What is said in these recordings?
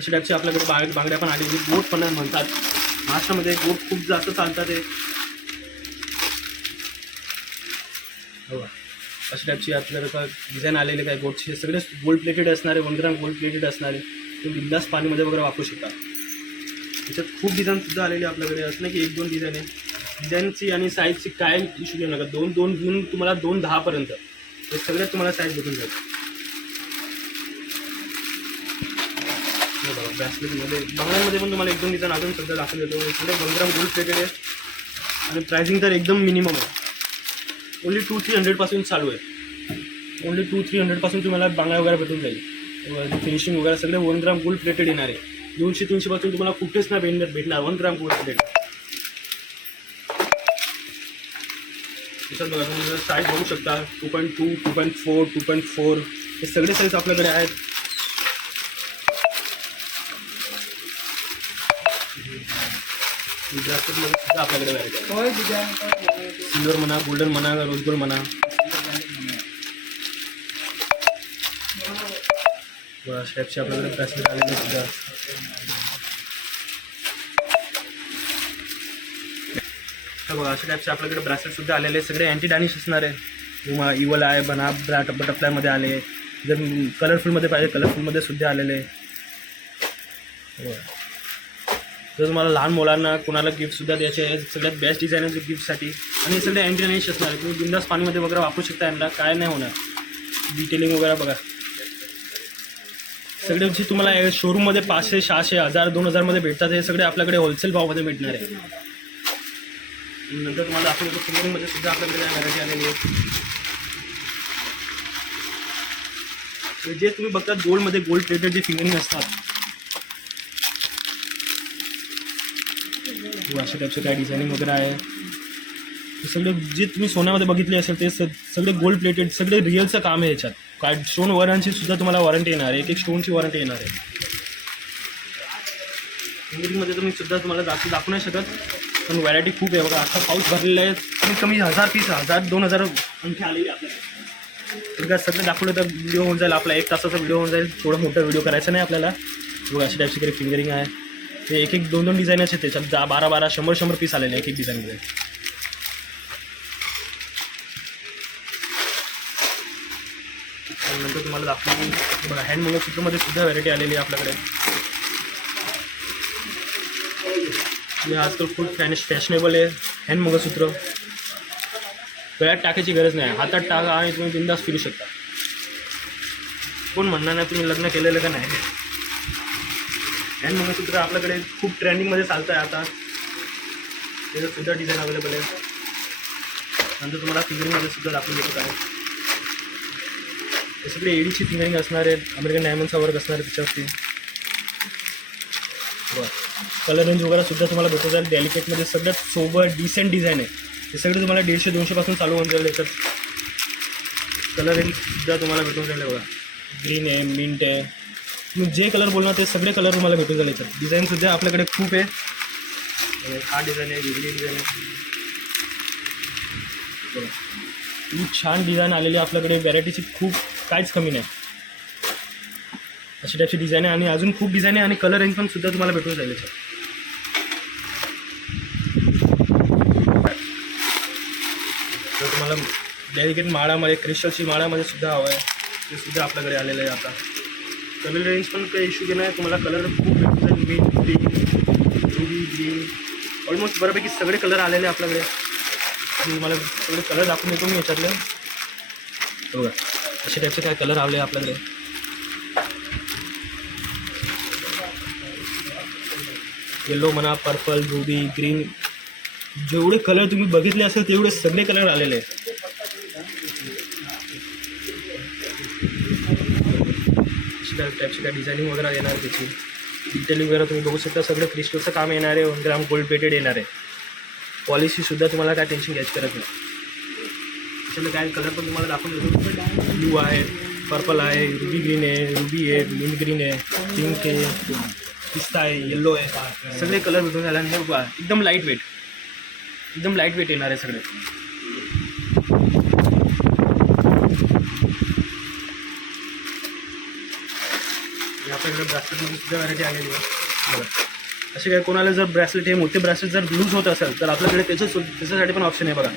अशा टाईपचे आपल्याकडे बांगड्या पण आलेली, गोट पण म्हणतात महाराष्ट्रामध्ये, गोट खूप जास्त चालतात ते. हो, अशा टाईपची आपल्याला डिझाईन आलेले काय गोटचे, सगळे गोल्ड प्लेटेड असणारे, 1 ग्राम गोल्ड प्लेटेड असणारे, तुम्ही बिंदास पाणीमध्ये वगैरे वापरू शकता. त्याच्यात खूप डिझाईनसुद्धा आलेले आपल्याकडे, असं नाही की 1-2 डिझाईन आहे. डिझाईनची आणि साईजची काय इश्यू घेऊ नका, 2 घेऊन तुम्हाला 2-10 हे सगळ्यात तुम्हाला साईज भेटून जाईल. ब्रॅसलेटमध्ये बंगल्यांमध्ये पण तुम्हाला 1-2 डिझाईन अजून सध्या दाखवले देतो. सगळे 1 ग्राम गोल्ड प्लेटेड आहे आणि प्राइसिंग तर एकदम मिनिमम आहे. ओन्ली 200-300 पासून चालू आहे. ओन्ली 200-300 पासून तुम्हाला बांगड्या वगैरे भेटून जाईल. फिनिशिंग वगैरे सगळे 1 ग्राम गोल्ड प्लेटेड येणार आहे. 200-300 पासून तुम्हाला कुठेच नाही भेटणार 1 ग्राम गोल्ड प्लेटेड. त्याच्यात बघा तुम्ही साईज बघू शकता, 2.2, 2.4, 2.4 हे सगळे साईज आपल्याकडे आहेत. सुद्धा आपल्याकडे व्हरायटी आहे. सिल्वर म्हणा, गोल्डन म्हणा, रोज गोल्ड म्हणा, शेपचे आपल्याकडे ब्रेसलेट आलेले सुद्धा. बघा अशा टाईपचे आपल्याकडे ब्रेसलेट सुद्धा आलेले, सगळे अँटी डानिश असणार आहे. इवल आहे, बना बटरफ्लायमध्ये आले, जर कलरफुलमध्ये पाहिजे कलरफुलमध्ये सुद्धा आलेले. जर तुम्हाला लहान मुलांना कोणाला गिफ्टसुद्धा द्यायचे आहे, सगळ्यात बेस्ट डिझाईन आहे गिफ्टसाठी. आणि हे सगळे अँटी डानिश असणार आहे, तुम्ही बिंदास पाणीमध्ये वगैरे वापरू शकता. यांना काय नाही होणार. डिटेलिंग वगैरे बघा, सगळे जे तुम्हाला शोरूममध्ये 500, 600, 1000, 2000मध्ये भेटतात, हे सगळे आपल्याकडे होलसेल भावामध्ये भेटणार आहे. नंतर तुम्हाला दाखवतो फिंगरिंगमध्ये सुद्धा आपल्याकडे व्हरायटी आलेली आहे. जे तुम्ही बघता गोल्डमध्ये गोल्ड प्लेटेड जे फिंगरिंग असतात, अशा टाईपचे काय डिझायनिंग वगैरे आहे. हे सगळे जे तुम्ही सोन्यामध्ये बघितले असेल ते सगळे गोल्ड प्लेटेड, सगळे रिअलचं काम आहे. याच्यात काय स्टोन वरांची सुद्धा तुम्हाला वॉरंटी येणार आहे, एक स्टोनची वॉरंटी येणार आहे. फिंगरिंगमध्ये तुम्ही सुद्धा तुम्हाला दाखवू नाही शकत, पण व्हरायटी खूप आहे. बघा आता पाऊस भरलेला आहे, कमी 1000 पीस, 1000-2000 अंकी आलेली आपल्याला. एकदा सगळं दाखवलं तर व्हिडिओ होऊन जाईल आपला, 1 तासाचा व्हिडिओ होऊन जाईल. थोडं मोठा व्हिडिओ करायचा नाही आपल्याला. बघा अशा टाईपची काही फिंगरिंग आहे. ते 1-1, 2-2 डिझाईनच आहे, त्याच्यात 12-12, 100-100 पीस आलेले एक डिझाईनमध्ये. नंतर तुम्हाला दाखवतो बघा हँड मंगळसूत्रमध्ये सुद्धा व्हरायटी आलेली आहे आपल्याकडे. हे आजकाल खूप फॅशनेबल आहे हँड मंगळसूत्र. गळ्यात टाकायची गरज नाही, हातात टाका आणि तुम्ही बिंदास फिरू शकता. कोण म्हणणार नाही तुम्ही लग्न केलेलं का नाही. हँड मंगळसूत्र आपल्याकडे खूप ट्रेंडिंगमध्ये चालतं आहे आता. त्याचं सुद्धा डिझाईन अवेलेबल आहे. नंतर तुम्हाला फिंगरिंगमध्ये सुद्धा दाखवून देतो काय. हे सगळे एडीची फिंगरिंग असणार आहे, अमेरिकन डायमंडचा वर्क असणार आहे त्याच्यावरती. बरं कलर रेंज वगैरे सुद्धा तुम्हाला भेटून जाईल. डेलिकेटमध्ये सगळ्यात सोबत डिसेंट डिझाईन आहे. हे सगळे तुम्हाला 150-200 पासून चालू होऊन जाईल. याच्यात कलर रेंज सुद्धा तुम्हाला भेटून जाईल. बघा ग्रीन आहे, मिंट आहे, तुम्ही जे कलर बोलणार ते सगळे कलर तुम्हाला भेटून जाईल. याच्यात डिझाईनसुद्धा आपल्याकडे खूप आहे. हा डिझाईन आहे, वेगळी डिझाईन आहे. बघा खूप छान डिझाईन आलेली आपल्याकडे. व्हरायटीची खूप काहीच कमी नाही. अशा टाईपची डिझाईन आहे आणि अजून खूप डिझाईन आहे आणि कलर रेंज पण सुद्धा तुम्हाला भेटून जाईल. याच्यात तर तुम्हाला डेलिकेट माळामध्ये, क्रिस्टलची माळामध्ये सुद्धा हवं आहे, ते सुद्धा आपल्याकडे आलेलं आहे. आता कलर रेंज पण काही इश्यू घेणार आहे, तुम्हाला कलर खूप भेटून जाईल. Mint, pink, ruby, green, almost बऱ्यापैकी सगळे कलर आलेले आहे आपल्याकडे. आणि तुम्हाला सगळे कलर दाखवून देतो मी याच्यातले. बघा अशा टाईपचे काय कलर आले आपल्याकडे. येलो म्हणा, पर्पल, रुबी, ग्रीन, जेवढे कलर तुम्ही बघितले असेल तेवढे सगळे कलर आलेले आहेत. अशा टाईपची काय डिझायनिंग वगैरे येणार आहे. त्याची डिटेलिंग वगैरे तुम्ही बघू शकता. सगळं क्रिस्टलचं काम येणार आहे. 1 ग्राम गोल्ड प्लेटेड येणार आहे. पॉलिसीसुद्धा तुम्हाला काय टेन्शन घ्यायची गरज नाही. त्याच्यामध्ये काय कलर पण तुम्हाला दाखवून देतो. ब्लू आहे, पर्पल आहे, रुबी ग्रीन आहे, रुबी आहे, मिंट ग्रीन आहे, पिंक आहे, पिस्ता आहे, येल्लो आहे, सगळे कलर भेटून झाले. आणि हे एकदम लाईट वेट, एकदम लाईट वेट येणार आहे सगळे. आपल्याकडे ब्रासलेटमध्ये सुद्धा व्हरायटी आलेली आहे बघा. असे काय कोणाला जर ब्रॅसलेट हे मोठे ब्रॅसलेट जर लूज होत असेल तर आपल्याकडे त्याच्यासाठी पण ऑप्शन आहे बघा.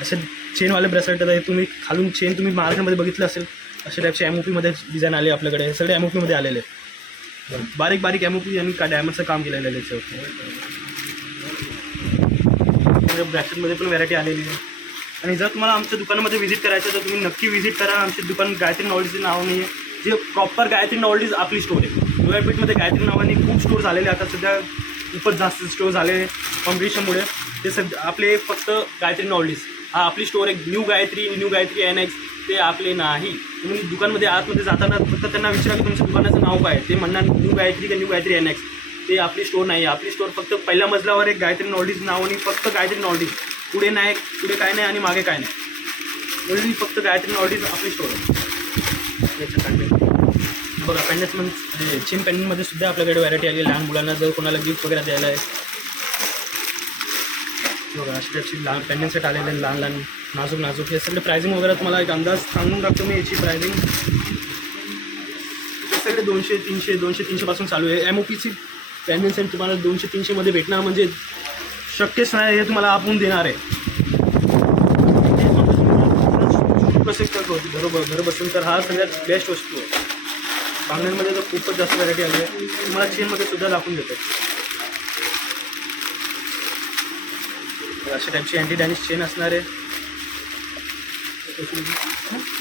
असे चेनवाले ब्रॅसलेट आहे, तुम्ही खालून चेन तुम्ही मार्केटमध्ये बघितलं असेल अशा टाईपचे MOPमध्ये डिझाईन आले आपल्याकडे. हे सगळे MOPमध्ये आलेले आहेत. बारीक बारीक MOP आणि डायमंडचं काम केलेलं आहे त्याच्यावर. ब्रॅसलेटमध्ये पण व्हरायटी आलेली आहे. आणि जर तुम्हाला आमच्या दुकानामध्ये व्हिजिट करायचं तर तुम्ही नक्की व्हिजिट करा. आमचे दुकान गायत्री नॉलेजचं नाव नाही आहे, जे प्रॉपर गायत्री नॉलेज आपली स्टोर आहे. नोव्यापीठमध्ये गायत्री नावाने खूप स्टोर झालेले आता सध्या, खूपच जास्त स्टोर झाले कॉम्पिटिशनमुळे. ते आपले फक्त गायत्री नॉलेज हा आपली स्टोर आहे. न्यू गायत्री NX ते आपले नाही. तुम्ही दुकानमध्ये आतमध्ये जाताना फक्त त्यांना विचारा की तुमच्या दुकानाचं नाव काय, ते म्हणणार न्यू गायत्री NX. ते आपली स्टोर नाही. आपली स्टोर फक्त पहिल्या मजल्यावर एक गायत्री नॉलेज नाव आणि फक्त गायत्री नॉलेज, पुढे नाही, पुढे काय नाही आणि मागे काय नाही. ओनली फक्त गायत्री नॉलेज आपली स्टोर आहे. बघा पेंडन्समध्ये चेन पेंडन्टमध्ये सुद्धा आपल्याकडे व्हरायटी आली. लहान मुलांना जर कोणाला गिफ्ट वगैरे द्यायला आहे बघा अशी त्याची लहान पेंडन्ट सेट आलेले आहे, लहान लहान नाजूक. हे सगळे प्रायझिंग वगैरे तुम्हाला एक अंदाज सांगून टाकतो मी. याची प्रायझिंग सगळे 200-300 पासून चालू आहे. MOPची पेंडन्ट सेट तुम्हाला 200-300 मध्ये भेटणार म्हणजे शक्यच नाही. हे तुम्हाला आपण देणार आहे. बरोबर घर बसून तर हा सगळ्यात बेस्ट वस्तू आहे. बांगड्यांमध्ये तर खूपच जास्त व्हरायटी आली आहे. तुम्हाला चेनमध्ये सुद्धा दाखवून देतो. अशा टाईपची अँटी डॅनिश चेन असणार आहे.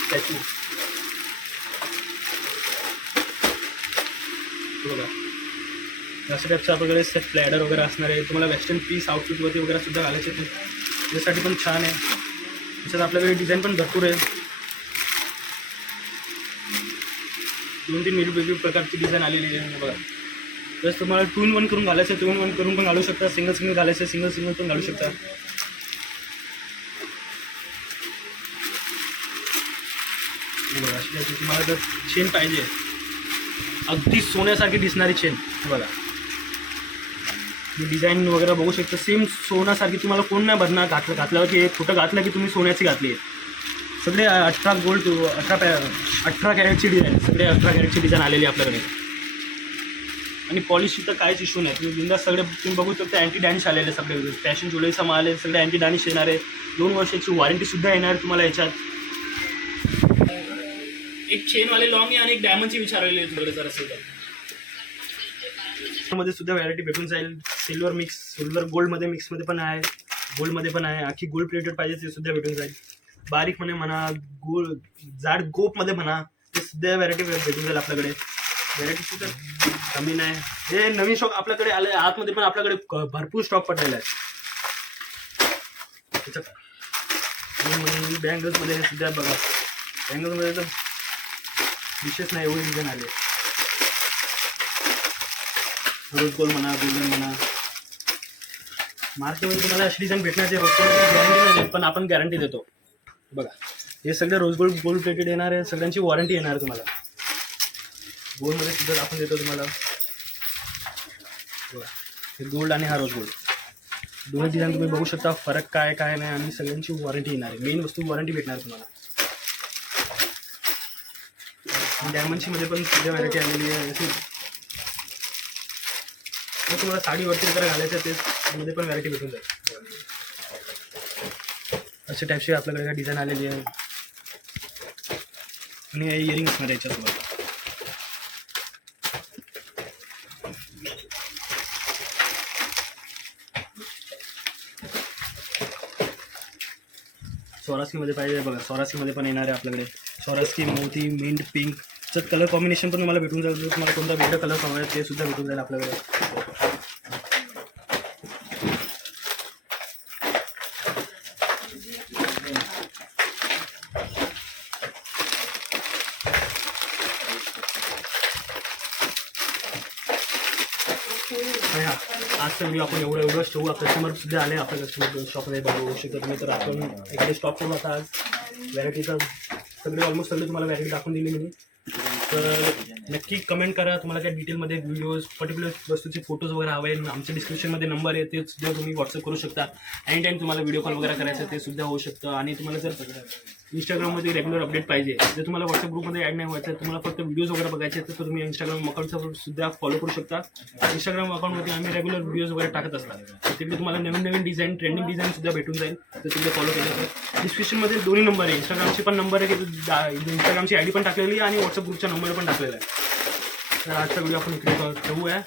त्याची बघा अशा टाईपचं आपल्याकडे सेट फ्लॅडर वगैरे असणार आहे. तुम्हाला वेस्टर्न पीस आउटफिटवरती वगैरे सुद्धा घालायचे ते त्यासाठी पण छान आहे. त्याच्यात आपल्याकडे डिझाईन पण भरपूर आहे. 2-3 वेगवेगळी प्रकारची डिझाईन आलेली आहे बघा. जर तुम्हाला 2 in 1 करून घालायचं 2 in 1 करून पण घालू शकता. सिंगल घालायचं सिंगल पण घालू शकता. बघा अशी टाईपची तुम्हाला जर चेन पाहिजे अगदी सोन्यासारखी दिसणारी चेन बघा. डिझाईन वगैरे बघू शकता. सेम सोन्यासारखी तुम्हाला कोण नाही भरणार. घातल्यावर की एक फोटो घातला की तुम्ही सोन्याची घातली आहे. सगळे 18 कॅरेटची डिझाईन, सगळे 18 कॅरेटची डिझाईन आलेली आपल्याकडे. आणि पॉलिशची तर काहीच इश्यू नाही. तुम्ही बिंदास सगळे तुम्ही बघू शकता. अँटी डॅनिश आलेले सगळे फॅशन ज्वेलरीचा माल आहे. सगळे अँटी डॅनिश येणार आहे. 2 वर्षाची वॉरंटीसुद्धा येणार तुम्हाला याच्यात. एक चेनवाले लॉंग आहे आणि एक डायमंडची विचारलेली आहे तुमच्याकडे जर असेल तर मध्ये सुद्धा व्हरायटी भेटून जाईल. सिल्वर गोल्डमध्ये मिक्समध्ये पण आहे, गोल्डमध्ये पण आहे. आखी गोल्ड प्लेटेड पाहिजे ते सुद्धा भेटून जाईल. बारीक म्हणा जाड गोपमध्ये म्हणा ते सुद्धा व्हरायटी भेटून जाईल आपल्याकडे. व्हरायटी सुद्धा कमी नाही. हे नवीन स्टॉक आपल्याकडे आले. आतमध्ये पण आपल्याकडे भरपूर स्टॉक पडलेला आहे. बँगल्समध्ये सुद्धा बघा. बँगल्समध्ये तर विशेष नाही एवढे डिझाईन आले. रोज गोल्ड म्हणा गोल्डन म्हणा. मार्केटमध्ये तुम्हाला अशी डिझाईन भेटण्याची रोज गॅरंटी नाही पण आपण गॅरंटी देतो. बघा हे सगळे रोज गोल्ड प्लेटेड येणार आहे. सगळ्यांची वॉरंटी येणार आहे तुम्हाला. गोल्डमध्ये सुद्धा आपण देतो तुम्हाला. बघा हे गोल्ड आणि हा रोज गोल्ड दोन्ही डिझाईन तुम्ही बघू शकता. फरक काय काय नाही आणि सगळ्यांची वॉरंटी येणार आहे. मेन वस्तू वॉरंटी भेटणार तुम्हाला. डायमंडची मध्ये पण सुद्धा व्हरायटी आलेली आहे. मग तुम्हाला साडीवरती वगैरे घालायचं त्यामध्ये पण व्हरायटी भेटून जाईल. अशा टाईपची आपल्याकडे डिझाईन आलेली आहे. आणि इयरिंग असणार याच्यासोबत. स्वरास्कीमध्ये पाहिजे बघा. स्वरास्कीमध्ये पण येणार आहे आपल्याकडे. स्वरास्की मोती मिंट पिंकचं कलर कॉम्बिनेशन पण तुम्हाला भेटून जाईल. तुम्हाला कोणता वेगळा कलर हवा आहे ते सुद्धा भेटून जाईल आपल्याकडे. आज तर मी आपण एवढं ठेवू. कस्टमर सुद्धा आले आपल्या कस्टमर शॉपमध्ये बघू शकता तुम्ही. तर आपण इकडे स्टॉप करू आता. आज व्हरायटीचा ऑलमोस्ट सगळे तुम्हाला व्हरायटी दाखवून दिली मी. तर नक्की कमेंट करा तुम्हाला काय डिटेलमध्ये व्हिडिओज पर्टिक्युलर वस्तूचे फोटोज वगैरे हवे. आमच्या डिस्क्रिप्शनमध्ये नंबर आहे, ते सुद्धा तुम्ही व्हॉट्सअप करू शकता. एनी टाईम तुम्हाला व्हिडिओ कॉल वगैरे करायचं ते सुद्धा होऊ शकतं. आणि तुम्हाला जर इंस्टाग्राममध्ये रेग्युलर अपडेट पाहिजे, जर तुम्हाला व्हॉट्सअप ग्रुपमध्ये ॲड नाही व्हायचं, तुम्हाला फक्त व्हिडिओज वगैरे बघायचे तर तुम्ही इंस्टाग्राम अकाउंटचा सुद्धा फॉलो करू शकता. इंस्टाग्राम अकाउंटमध्ये आम्ही रेग्युलर व्हिडिओज वगैरे टाकत असतात. तिकडे तुम्हाला नवीन नवीन डिझाईन, ट्रेंडिंग डिझाईन सुद्धा भेटून जाईल. तर तिकडे फॉलो केलं तर डिस्क्रिप्शनमध्ये दोन्ही नंबर आहे. इंस्टाग्रामची पण नंबर आहे की इंस्टाग्रामची ID पण टाकलेली आणि व्हॉट्सअप ग्रुपचा नंबर पण टाकलेला आहे. तर आजचा व्हिडिओ आपण इकडे ठेवूया.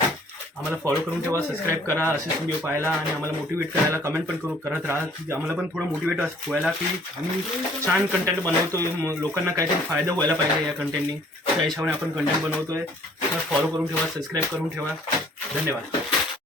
आम्हाला फॉलो करून ठेवा, सबस्क्राईब करा असेच व्हिडिओ पाहायला आणि आम्हाला मोटिवेट करायला कमेंट पण करत राहा की आम्हाला पण थोडं मोटिवेट व्हायला की आम्ही छान कंटेंट बनवतोय, लोकांना काहीतरी फायदा व्हायला पाहिजे या कंटेंटनी. त्या हिशोबाने आपण कंटेंट बनवतोय. तर फॉलो करून ठेवा, सबस्क्राईब करून ठेवा. धन्यवाद.